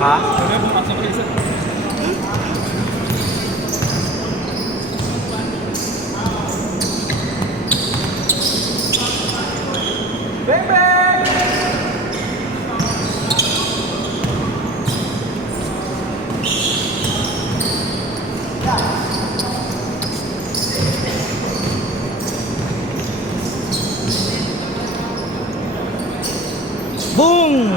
Ha? Boom!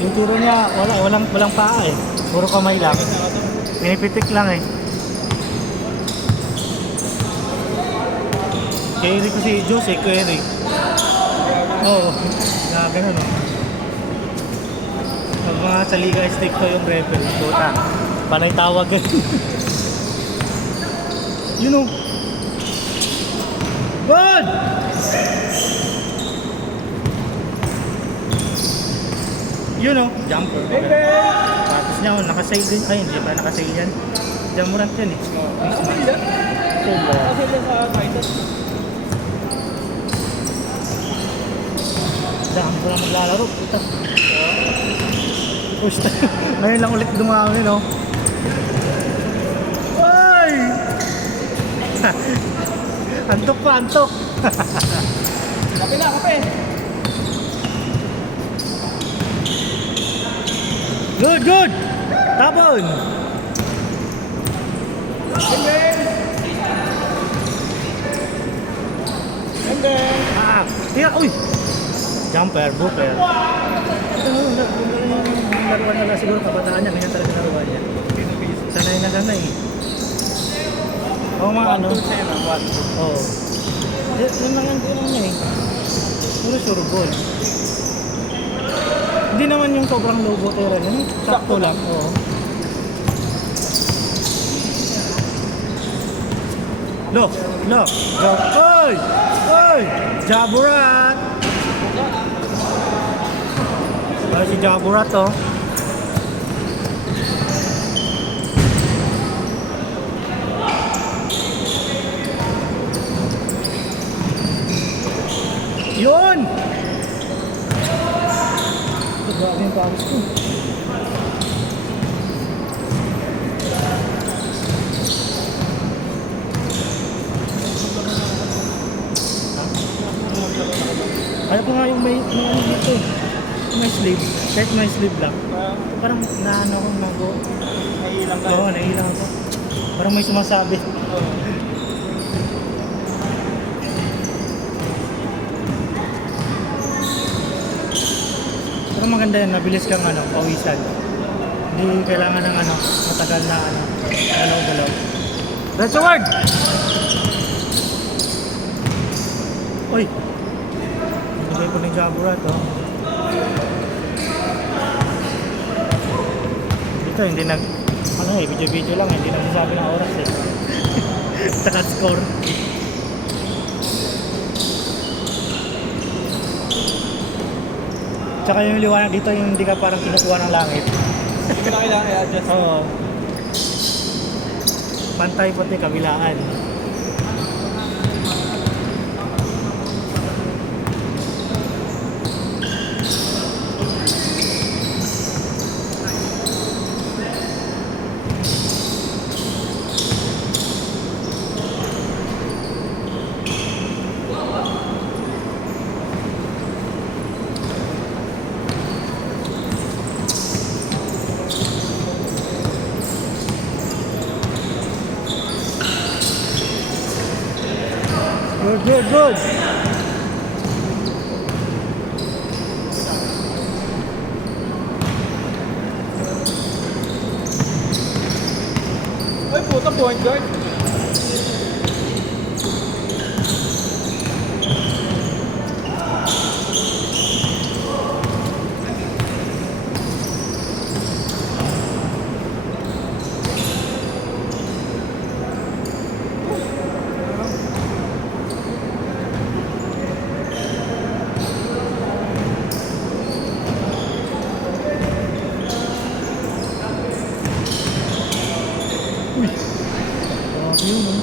Yung tiro niya, walang paa eh. Puro kamay lang. Pinipitik lang eh. Carry ko si Jose, carry. Oo, na ganun o. Pag mga saliga stick ko yung rebel, puta. Panay tawag eh. You know. Good! You know, jumper. Tapos niya, nakasail din. Ay, hindi pa nakasail yan. Jamurant yan eh. Nakasail yan? Nakasail yan sa Titan. Dami ko lang maglalaro. Puta. Pusta. Ngayon lang ulit dumami, no? Ay! Antok pa, antok. Kape na, kape! Good, good! Tapon! And then, Ah! Tira! Uy! Jumper, booper. Ito yung laruan nila siguro kabataan niya. Ganyan talaga laruan niya. Sanay na sanay. Oo, mga ano. 1, 2, 7, 1, 2. Oo. Yan lang yan niya eh. Puro sure ball. Hindi naman yung sobrang low botera niya. Sakto lang. Oo. Look! Look! Go! Oy! Oy! Jaburat! Ay, si Jaburat oh. Yun! Ito, grabe yung pawis ko. Ayaw ko nga yung may ano dito. May sleeve. Kahit may sleeve lang. Parang naano ko, nago. Naiilang Oo, nailang ako. Parang may sumasabi. Pero maganda yan, mabilis kang ano, pawisan. Hindi kailangan ng ano, matagal na ano, galaw-galaw. That's the word! Uy! Bigay ko ng Jaburat, oh. Dito, hindi nag... Ano eh, video-video lang, hindi nagsasabi ng oras eh. Saka score. Tsaka yung liwanag dito, yung hindi ka parang kinukuha ng langit. Hindi ko na kailangan i-adjust. Oo. Pantay pati kabilaan. Good, good, good. Ay, puta, point guard. Yun, oh.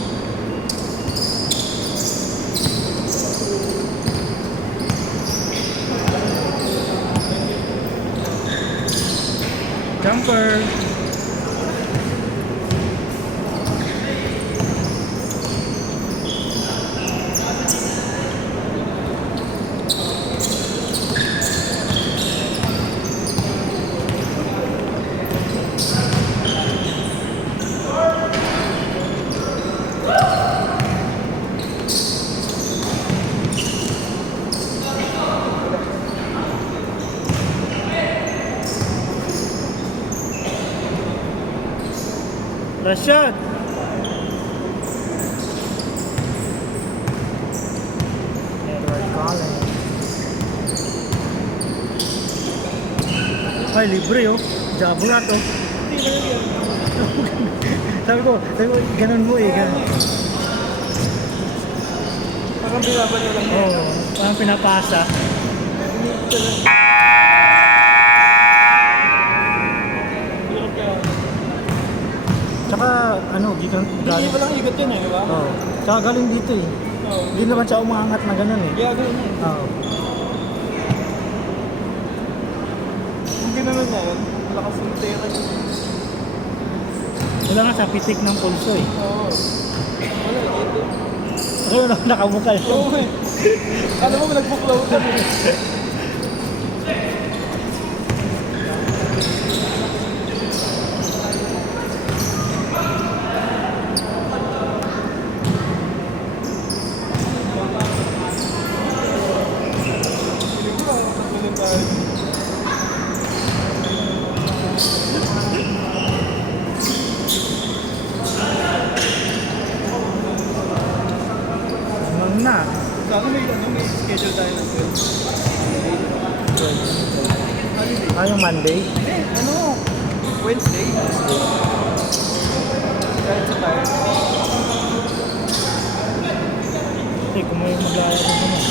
Last shot! Edward Collins. Ay, libre oh. Jabulat oh. sabi ko, ganun mo eh. Ganun. Parang binabalik lang Oo, oh, parang pinapasa. Tsaka, ano, Hindi galing. pa lang ikot yun eh, di ba? Oo. Tsaka galing dito eh. Oo. Hindi naman siya umaangat na ganun eh. Kaya ganun yun. Oo. Kung ginanon na yun, lakas ng tera yun. Wala nga sa pitik ng pulso eh. Oo. Wala, dito. Ano na nakamukha siya. Oo eh. Alam mo, nagpo-flow ka eh. Mang na. Sabi may schedule tayo ng 12. Yung Monday. Ano? Wednesday? Kahit sa tayo. Eh, kung may mag-aayat na naman.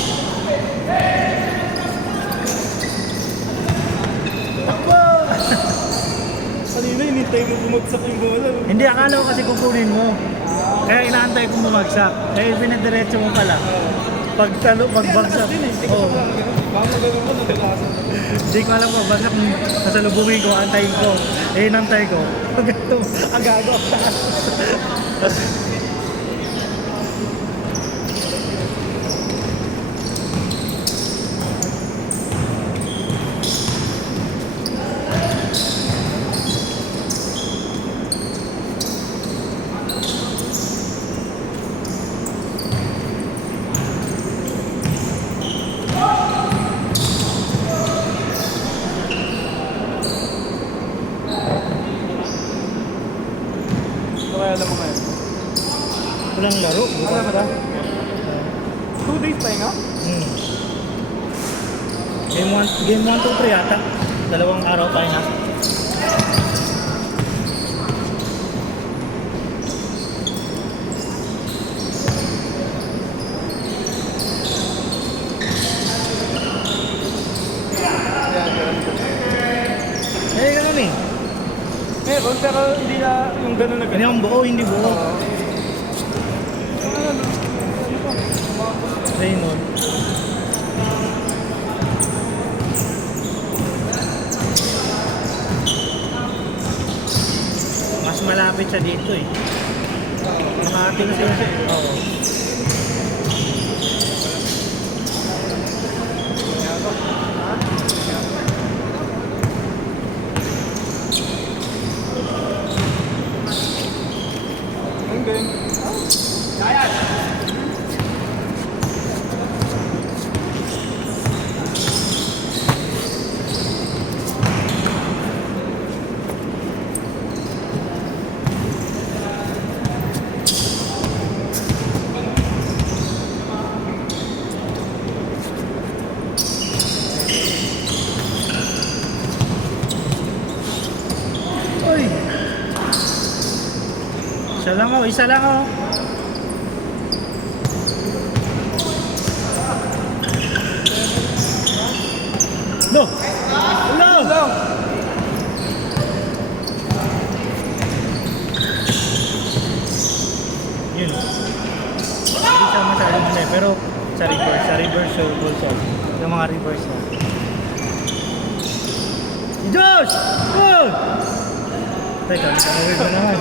Kanina, hinintay mo bumagsak yung bola. Hindi, akala ko kasi kukunin mo. Kaya inaantay kong bumagsak. Eh, pinadiretso mo pala. Pagbagsak. Oo. Baka magagawin mo, nadalasan. Hindi ko alam pagbagsak. Nasalubungin ko, antayin ko. Eh, inantay ko. Ang gago. Ito kaya alam mo ngayon. Walang laro. Alam mo ba? 2 days pa nga? Hmm. Game 1 to 3 yata. Dalawang araw pa nga. Eh, ganun eh. Meron, pero hindi na yung gano'n na Hindi ang buo, hindi buo. Raymond. Mas malapit siya dito eh. Nakating siya. Oo. Ang game. Uy! Isa lang oh. No! No! Lang! Yun. Hindi siya masyadong muna eh, pero sa reverse show goal siya. Yung mga reverse na. Si Josh! Good! Teka, nakawin ko naman.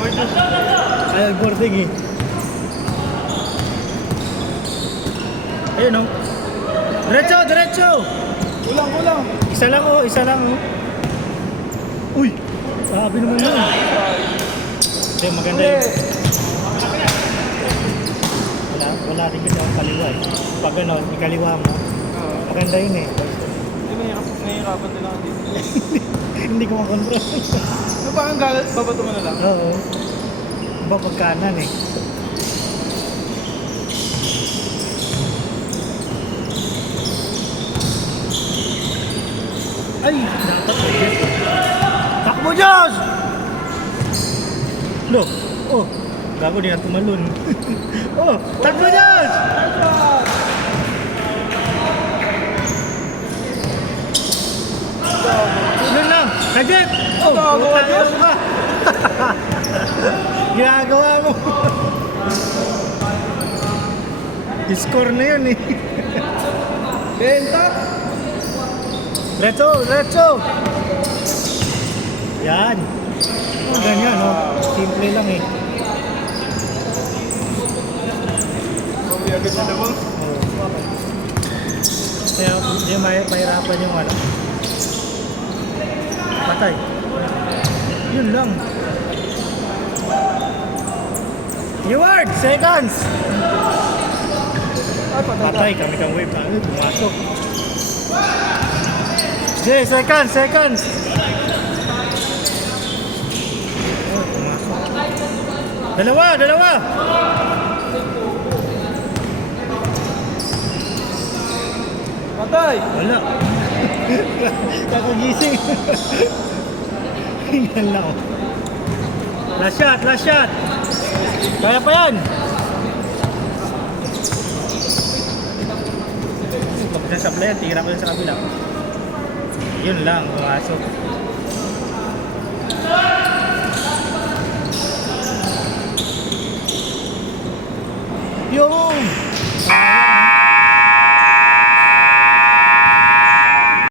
Ayaw boarding eh. Ayun oh. Diretso! Diretso! Kulang! Isa lang oh. Uy! Sabi naman yun. Hindi, maganda yun. Wala rin kasi ang kaliwa eh. Pag ano, ikaliwa mo, maganda yun eh. Hindi nahihirapan din ako dito. Hindi ko makontrol. So parang galit, babato mo na lang. Oo. Iba pagkanan eh. Ay, dapat pwede. Takbo Diyos! Lo, oh, gago din at tumalun. Oh, takbo Diyos! Yun lang, Kajet! Oh, Ginagawa niya. Diyos ka! Ginagawa mo. Score na yun eh. Benta! Retso, retso! Yan. Oh, ganyan, oh. Simple lang eh. Hindi agad na naman. Oh. Kaya hindi mahirapan yung ano. Patay. Yun lang. Reward! Seconds! Ay, patay. Patay kami kang wave. Ano, pumasok. Okay, seconds, seconds! Oh, pumasok. Dalawa, dalawa! Patay! Wala. Kakagising. Yan lang. Last shot, last shot. Kaya pa yan. Pag nasablay yan, tira ko yan sa kabila. Yun lang, pumasok.